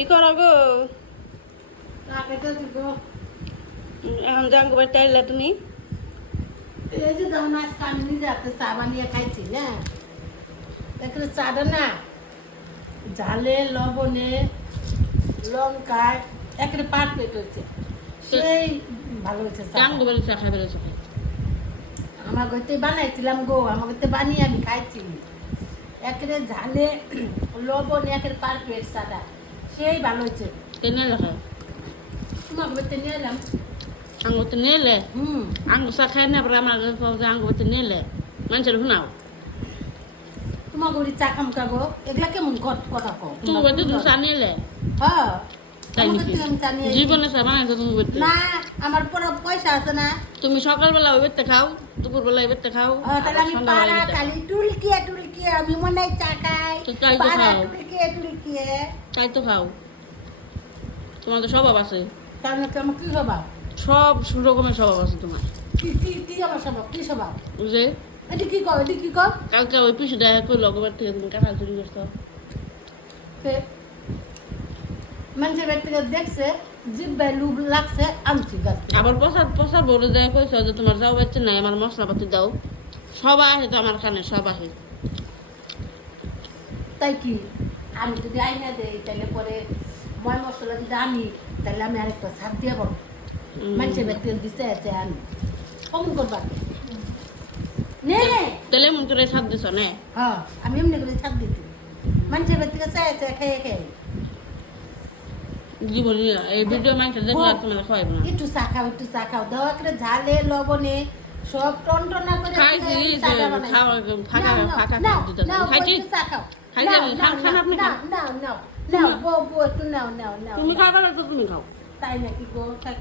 কি করো গো? কাকে গো এখন জাঙ্গু বাড়িতে আইলা তুমি? এই যে দাও না আজকে আমি নিজে হাতে চা বানিয়ে খাইছি না দেখলে চাটা না ঝালে লবণে লঙ্কায় একেবারে পারফেক্ট হয়েছে সেই ভালো হয়েছে চা জাঙ্গু বাড়ি চা খাই বেড়েছে। আমার ঘরতে বানাইছিলাম গো আমার ঘরতে বানিয়ে আমি খাইছি একেবারে ঝালে লবণে একেবারে পারফেক্ট চাটা সেই ভালো হয়েছে তেনে লেখা তোমার ঘরতে নিয়ে এলাম আঙ্গুতে নেলে হুম আঙ্গু চা খাই না পরে আমার আঙ্গুতে নেলে মানুষের শুনাও তোমার ঘরে চা খাম খাবো এগুলা কেমন কথা কো তুমি বলতে তুমি চা নিলে হ্যাঁ তাই আমার নাকি? ঘর থেকে আমি চা নিয়ে এসেছি। জীবনে চা বানাইছো তুমি বলতে? না আমার পুরো পয়সা আছে না তুমি সকালবেলা ওই বেতে খাও, দুপুরবেলা ওই বেতে খাও, তাহলে আমি সন্ধ্যাবেলা পাড়া ওই বেতে খাও। খালি টুলকিয়ে আমি মনে হয় চা খাই তো তাই তো পাড়া খাও। টুলকিয়ে তাই তো খাও। তোমার তো স্বভাব আছে, তাহলে তো আমার কি স্বভাব সব রকমের স্বভাব আছে তোমার। কি আমার স্বভাব কি স্বভাব বুঝলে? এটি কি কর এটি কি কর কালকে ওই পিছু দেখা করলো গোবার থেকে তুমি কাঁঠাল চুরি করছো। মানুষের বাড়ি থেকে দেখছে জিব্বায় লুব লাগছে আনছি গাছ থেকে। আবার প্রসার বড় দেখা কইছো যে তোমার যাও বাচ্চা নাই, আমার মশলাপাতি দাও। সব আহে তো আমার কানে, সব আহে। তাই কি আমি যদি আইনা দেই তাহলে পরে ময় মশলা যদি আনি তাহলে আমি আরেকটা ছাদ দিয়ে পাবো মানুষের বাড়ি থেকে দিতে আছে আনি কমন করবা নে তাহলে মন করে সাথ দিছ না? হ্যাঁ আমি এমনি করে ছাদ দিতে মানুষের বাড়ি থেকে চাইছে খেয়ে খেয়ে জীবনে এই ভিডিও মানুষের দেখলে আর তোমার খাওয়াইব না। একটু চা খাও দেওয়া করে ঝালে লবণে সব টনটনা করে খাইছি, চাটা বানাইছি। খাওয়া ফাঁকা নাও, ফাঁকা নাও, দিতে নাও, খাইছি। একটু চা খাও। খাইছি নাও, আমি, নাও, খান আপনি নাও, খান। নাও, নাও, নাও, নাও, বউ, একটু নাও, নাও, নাও, তুমি নাও। খাবার তো তুমি খাও। তাই নাকি গো থাক।